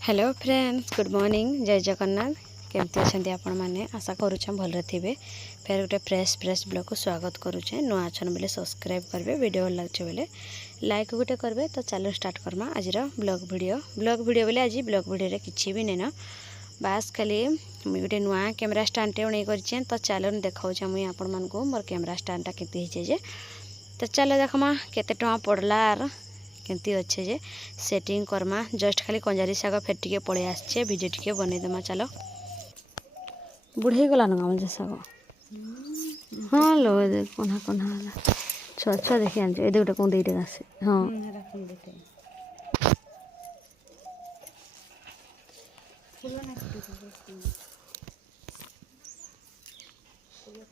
Hello friends good morning जय जगन्नाथ केमती अच्छा आपण मैंने आशा करुँ भलरे थे फिर गोटे फ्रेश ब्लॉग को स्वागत करुचे नुआ अच्छन बोले सब्सक्राइब करेंगे वीडियो भल लगे बोले लाइक गोटे करेंगे तो चलो स्टार्ट करमा आज ब्लॉग वीडियो बोले आज ब्लॉग वीडियो किसी भी नहीं बास खाली मुझे गोटे नुआ कैमेरा स्टाण्डे उणे कर तो चलो देखा मुझे आपण मानक मोर कैमेरा स्टाण्डा के तो चलो देखमा केते टଙ୍କା पड़ला केमती अच्छे जे सेटिंग करमा जस्ट खाली कंजारी शाग फेर टिके पड़े आसचे भिडियो टिके बनईदेमा चलो बुढ़े गला ना मुझे शाग हाँ लो कोना कोना छुआ छुआ देखी आने ये गोटे कौन देटे आसे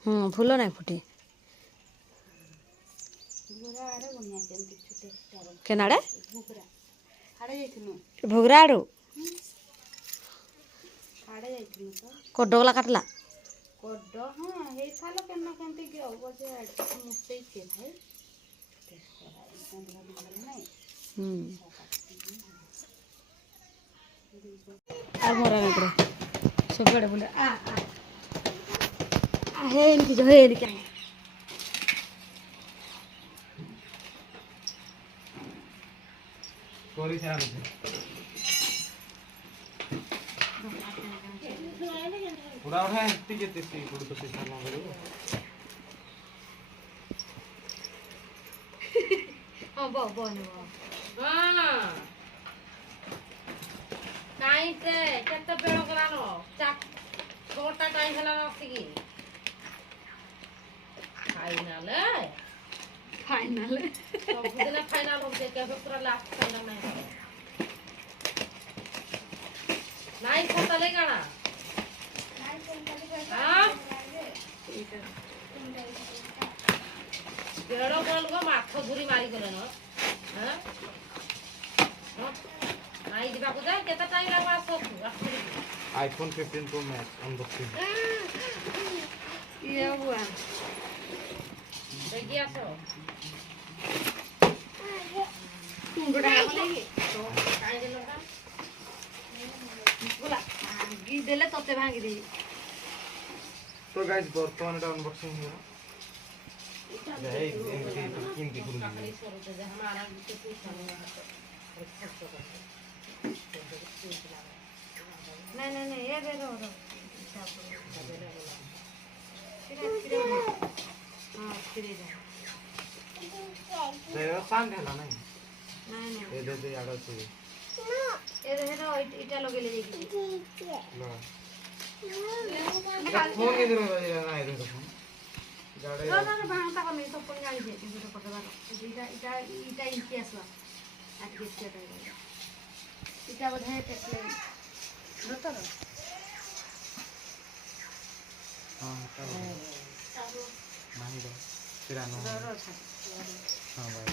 हाँ फूल ना फुटे केनाड़े भोगरा आड़ू कोडगला काटला मोरा सब बोले क्या पूरा उठा टिके तेसी गुड़ तो तेसा ना करो हां बो हां काई से केते बेळ करानो चाक छोटा काई हला नसिकी फाइनल सब दिन फाइनल हो जे केबे पूरा लास्ट फाइनल नहीं खतले गाना बेड़ो बल को माथ धुरी मारी गले न हां नाइ दिबा को जा केता टाइम लागबा आसो आईफोन 15 प्रो मैक्स अनबॉक्सिंग ये हुआ देखिए आसो गुड़ा बोलेगी तो काई देलो का बोला गी देले तते भांगी दे तो गाइस वर्तमान এটা अनबॉक्सिंग हो रहा है ये कीमती गुरु हमारा नहीं ये दे दो तेरा सांग है ना नहीं ये दे यार से ये दे इटा लगे ले देखी ना फोन के दे ना ये देखो ना भांगता को नहीं तो फोन गाड़ी दे तो पकड़ा इटा इनकी असला आज के स्टेट है इटा बधाए टेक्ले होता है हां चलो नहीं दो तेरा नो हां भाई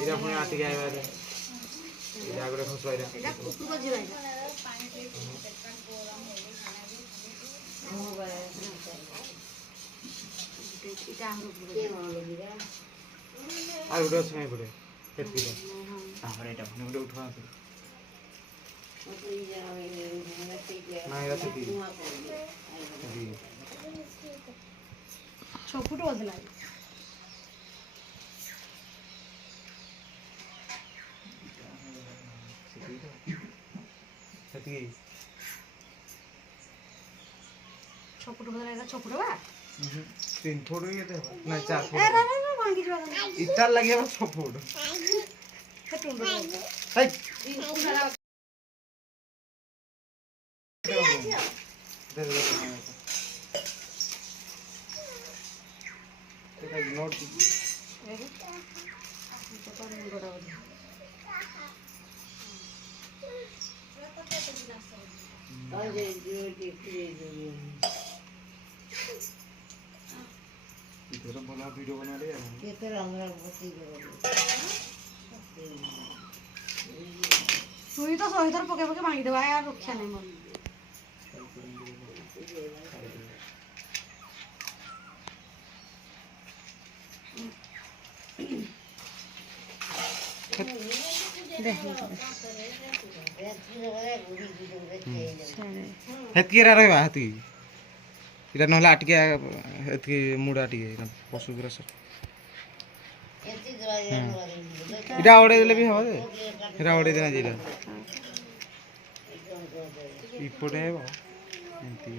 इधर फोन आते गया है इधर आगे खसवाई रे इटा कुकुर को जिराई हो गया इटा हम के मांग लिया আর ওটা আছে নাই পড়ে পেট দিলে আমরা এটা ফোনে ওটা উঠা আছে না এটা আছে কি জি 6 ফুট বদলা সেটি 6 ফুট বদলা এটা 6 ফুট বা 3 फुट ये दे ना 4 फुट ए ना भांगी जवा इतना लगे बस 6 फुट खटुंड हाय दे देखा नोट तो पर गोड़ा अरे इधर बना वीडियो बना रहे हैं केते रंगरा बत्ती सुई तो सोईतर पके पके भांगी देबा यार रक्षा नहीं मन ହେତ୍କି ରା ରହିବା ହେତ୍କି ଏଇଟା ନହେଲେ ଆଟିକେ ହେତ୍କି ମୁଡ଼ା ଟିକେ ପଶୁ ଗୁରା ସବୁ ଏଇଟା ଅଡ଼େଇ ଦେଲେ ବି ହବ ଯେ ଏଇଟା ଅଡ଼େଇ ଦେନା ଯେଇଟା ଇପଟେ ହେବ ଏମିତି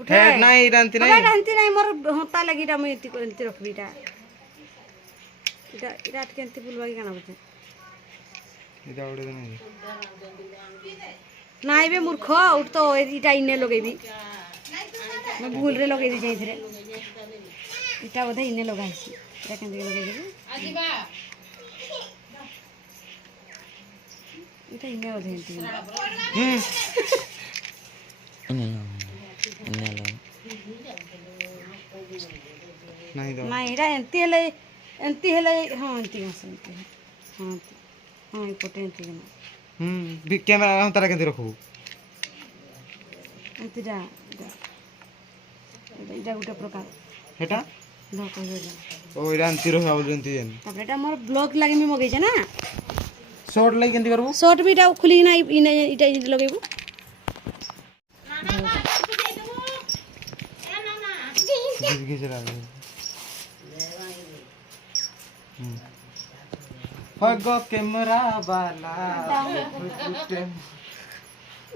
ଉଠେ ନାଇଁ ଏଇଟା ଏମିତି ବାବା ନାଇଁ ଏଟା ହେନ୍ତି ନାଇଁ ମୋର ହତା ଲାଗି ଏଟା ମୁଁ ଏମିତି ରଖିବି ଏଟା ଏଟା ଟିକେ ଏମିତି ବୁଲବା କି କାଣା ବୋଧେ ଏଇଟା ଅଡ଼େଇ ଦେନା ନାଇଁ ବେ ମୂର୍ଖ ଉଠ ତ ଏଇଟା ଇନେ ଲଗେଇବି ମୁଁ ଭୁଲରେ ଲଗେଇ ଦେଇଛି ଏଥିରେ ଏଇଟା ବୋଧେ ଇନେ ଲଗା ହେଇଛି ଏଇଟା କେମିତି ଲଗେଇଦେବି ଏଇଟା ଇନେ ବୋଧେ ଏମିତି ନାଇଁ ତ ନାଇଁ ଏଇଟା ଏମିତି ହେଲେ ହଁ ଏମିତି ଘାସ ଏମିତି ହଁ ହଁ ଏପଟେ ଏମିତି କିନା କ୍ୟାମେରା ତାରା କେମିତି ରଖିବୁ ଏମିତିଟା ଏଇଟା ଗୋଟେ ପ୍ରକାର ହେଟା କହିବେ ଏଇଟା ଓ ଏଇଟା ଏମିତି ରହିବା ବୋଲି ଏମିତି ଜାନି ତାପରେ ଏଇଟା ମୋର ବ୍ଲଗ୍ ଲାଗି ମୁଁ ମଗେଇଛେ ନା ସର୍ଟ ଲାଗି କେମିତି କରିବୁ ସର୍ଟ ବି ଏଇଟା ଖୋଲିକିନା ଏଇଟା ଏମିତି ଲଗେଇବୁ କ୍ୟାମେରା ବାଲା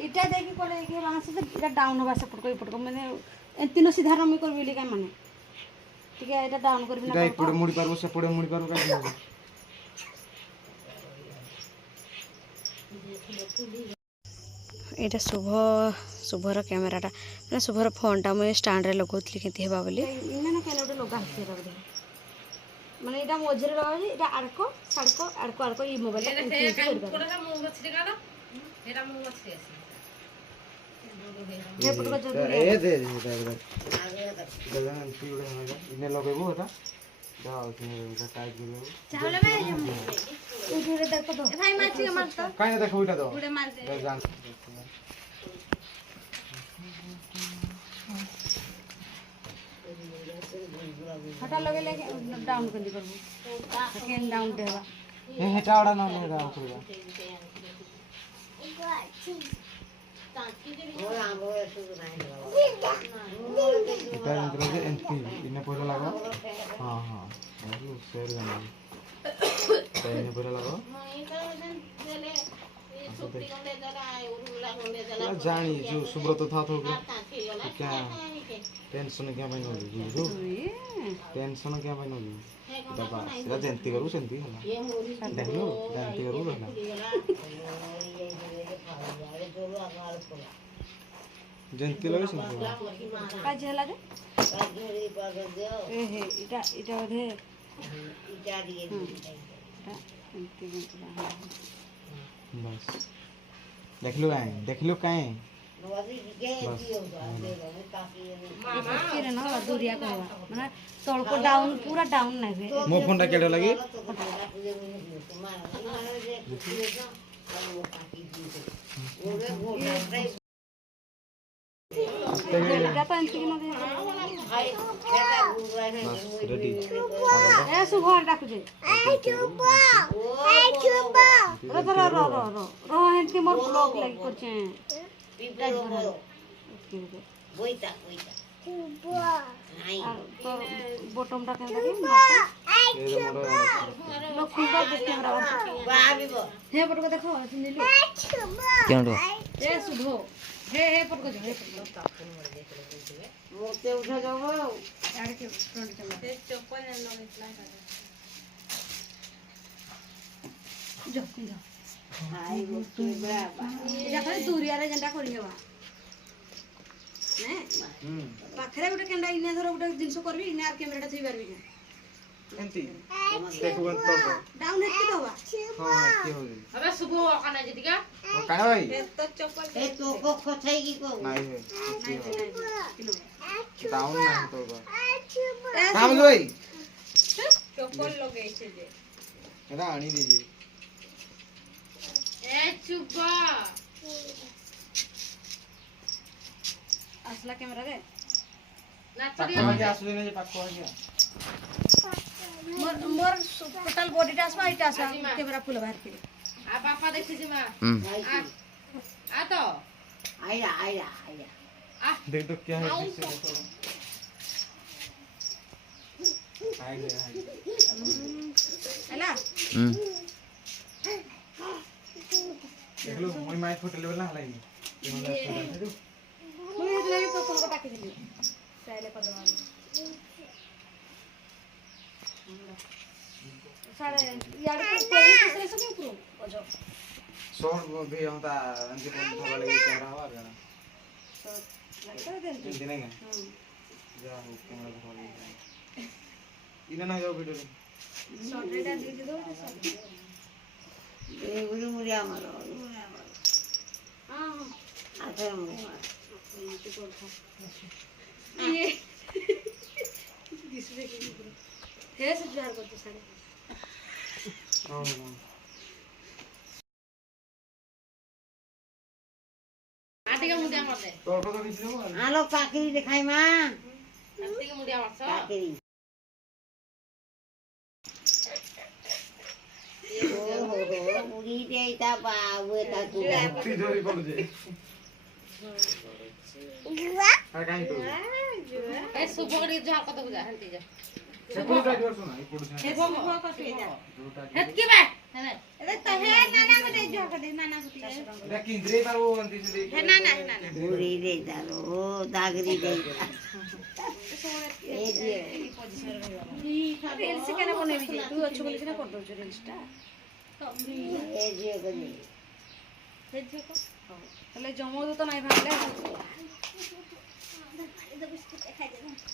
ଇଟା ଦେଇକି କଲେ କି ବାଁସ ଏଇଟା ଡାଉନ୍ ହବା ସେପଟକୁ ମାନେ ଏମିତି ନ ସିଧା ରମି କରିବି ବୋଲି କାଇଁ ମାନେ ଟିକେ ଏଇଟା ଡାଉନ୍ କରିବି ନା ଏପଟେ ମୁଡ଼ି ପାରିବୁ ସେପଟେ ମୁଡ଼ି ପାରିବୁ କାହିଁକି ଏଇଟା ଶୁଭର କ୍ୟାମେରାଟା ମାନେ ଶୁଭର ଫୋନ୍ଟା ମୁଇଁ ଷ୍ଟାଣ୍ଡରେ ଲଗାଉଥିଲି କେମିତି ହେବା ବୋଲି ମାନେ କେନ ଗୋଟେ ଲଗା ହେଇଛି ବୋଧେ ମାନେ ଏଇଟା ମଝିରେ ଲଗା ହେଉଛି ଏଇଟା ଆଡ଼କ ଆଡ଼କ ଏଇ ମୋବାଇଲଟା ଲଗେଇବୁ ଏଟା କାଇଁ ଦେଖ ଏଇଟା ତ ହଟା ଲଗେଇଲେ ଡାଉନ୍ କେମିତି କରିବୁ କେନ୍ ଡାଉନ୍ ଟେ ହେବା ହେଟା ଅଡ଼ା ନହେଲେ ହେଟା କରିବା এটা এন্ট্রি এন্ট্রি ইনে পয়লা লাগা হ্যাঁ হ্যাঁ বুঝলো সের জানি তাই ইনে পয়লা লাগা জানি जो सुब्रत था तो क्या टेंशन क्या भाई नो बुझो टेंशन क्या भाई नो दबा सेरा जंती करू सेंती होला देखलो जंती करू होला जंती लगे सेंती काज होला रे ए हे इटा बोधे बस देखलो काहे ना दूरिया कहवा माने तळको डाउन पूरा डाउन नाही रे मो फोन टा केडो लगी एटा तो अंति न रेडी ए सुभर डाकु जे ए चुपा रो हेंती मोर ब्लॉग लागी करछे बोइता चुपा नाही तो बॉटम टा केन लगी लोग खुदा दे कैमरा बाबीबो हे पटको देखो सुनिलु केनडो ए सुभो हे पटको जो हे मोते उठा जाओ यार के फ्रंट कैमरा ते चप्पल न लगेतला जो हाय तू बाबा एटा खाली दूरिया रे जेंटा करी हेबा ने पाखरे गोटे केंडा इने धर गोटे जिंस करबी इने आर कैमराटा थई पारबी के एंती देखो बंद कर डाउन हेती दवा हां के हो अबे सुबह काना जतिका काहे भाई ए तो चप्पल ए तो को खथई की को नहीं है डाउन नहीं तो ए काम भाई चप्पल लगे छे जे एरा आनी दीजिए ए चुपा असला कैमरा रे नाचरी पाखो आके आसले ने पाखो आके मोर टोटल बॉडीटा आसबा इटा आसबा कैमरा फुल बाहर के आ बापा देखि जे मां आ तो देख तो क्या है किससे हैला देख लो मैं माइक फोटो लेवल ना हलाई मुई इतने भी फोन को टाकी दिली साइले कर दवा सारे यार को दूसरे से क्यों करो ओजो साउंड भी होता अंजे बोल वाले कैमरा हुआ गाना तो लगता है दिन दिन नहीं जा हो कैमरा वाले इने ना जाओ वीडियो शॉर्ट रेडा दे दो ये दूसरे के हे से जार करते सारे हां आटी के मुडिया मार दे तो को तो किछ नहीं आलो काकरी देखाई मां आटी के मुडिया मार काकरी ओहो मुड़ी देता बाबू ताकू भक्ति जोरी पड़ जाए हां काई तो ए सुबोरी जा कत बुझा हंती जा से पूरा ड्राइवर सुना ये पूरा हे वो को से जा हेत की बे हेले अरे तो हे नाना को दे जो दे नाना को दे এটা কিন্দ্রে পাবো অন্তি সে हे नाना मुड़ी देता रो दागरी देता ए जे रील्स केना बनेबी जे तू अच्छो बोली केना कर दो जो रील्स टा ए जे गनी हे जे को তাহলে জমো তো নাই ভাঙলে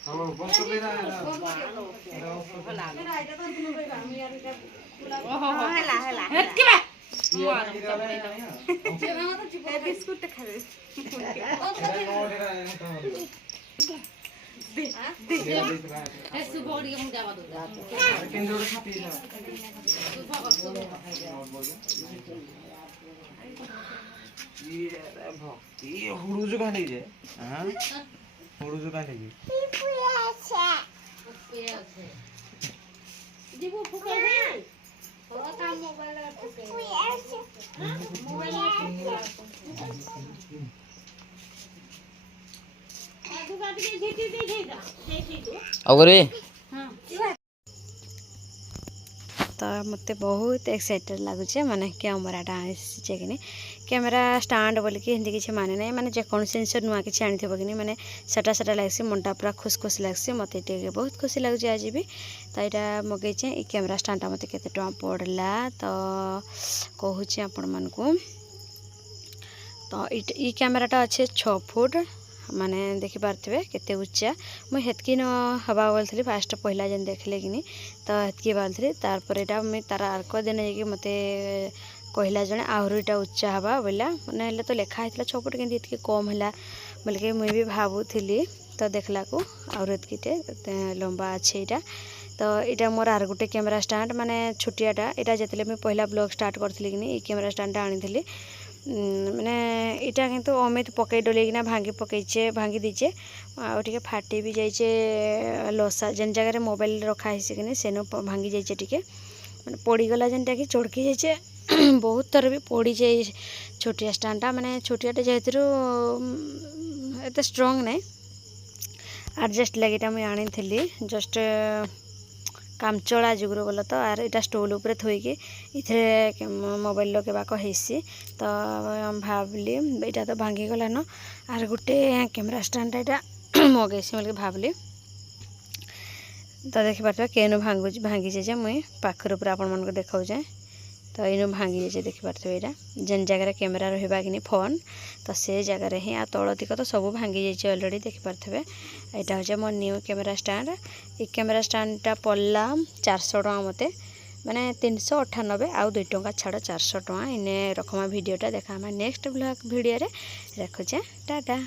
হ্যালো বন্ধ করে না হেলা হেলা हेत की बे বিস্কুট খাবে ए सुबोरी के मुडिया मार दो কেন্দ্রে খাতি না ये भक्ति हुडुजु काढे जे हां हुडुजु काढे जे जीबो फुके है थोड़ा काम मोबाइल में फुके मोबाइल में आजू काट के झीटी दे देगा देखी तू अगरे हां तो मत बहुत एक्साइटेड लगुचे माने कैमराटा आसीचे कि कैमरा स्टाण्ड बोल कि हिंदी किसी माने ना माने जेको जिनस नुआ कि आनी थो कि मैंने सेटा सेटा लग्सी मनटा पूरा खुश खुश लग्सी मत बहुत खुशी लगे आज भी तो यहाँ मगेचे ये कैमरा स्टाण्डटा मत केते टका पड़ला तो कहूँ आपण मानक तो ये कैमराटा अच्छे 6 फुट माने देखि पार्थे केते उच्चा मुझे हेतकी न हवा बोलती फास्ट पहला जेन देखले कि तो हेतकी बोलती तार एटा मुझे तार आर्क दिन जाकि मत कहला जड़े आहरीटा उच्चा हवा बोला मैंने तो लिखाई 6 फुट कि कम है बोलिके मुझे भी भावुली तो देखला को आउरतकीटे लंबा अच्छे यहाँ तो यहाँ मोर आर गोटे कैमरा स्टाण्ड माने छोटियाटा यहाँ जिते मुझे पहला ब्लॉग स्टार्ट करी कि कैमरा स्टाण्डटा आनी मैंने यहाँ किंतु अमित पकई डोलैकिना भांगी पकईचे भांगी दीचे आगे फाटी भी जाइए लसा जेन जगह मोबाइल रखाई कि सेनु भांगी जाइए टी मैंने पड़गला जेनटा कि चढ़की जाइए बहुत थर भी पड़ी जाए छोटिया स्टाण्डटा माने छोटियाटा जेहेतु एत स्ट्रंग नहीं एडजस्ट लगे मुझे आनी जस्ट कामचला जुगुर बोल तो आर यहाँ स्टूल उपर थोइकी इथे मोबाइल लगेबाक होसी तो भावली यहाँ तो भांगी गलान आर गोटे कैमरा स्टाण्डटा यहाँ मगेसी बोल भावली तो देखिपारे केनु भांगी जाए मुई पाखर पूरा आपण मन देखा जाए तो इनु भांगी जाए देखिपारे यहाँ जेन जगह कैमेरा रहा कि फोन तो से जगार ही आ तलतिक तो सब भांगी जाइए अलरेडी देखिपारे यहाँ हूँ मोर न्यू कैमेरा स्टाण्ड ये कैमेरा स्टाण्डटा पड़ला 400 टका मत माने 398 आउ 2 टका छाड़ 400 टका इने रखमा वीडियोटा देखा नेक्स्ट ब्लॉग वीडियो रे रखुचे टाटा।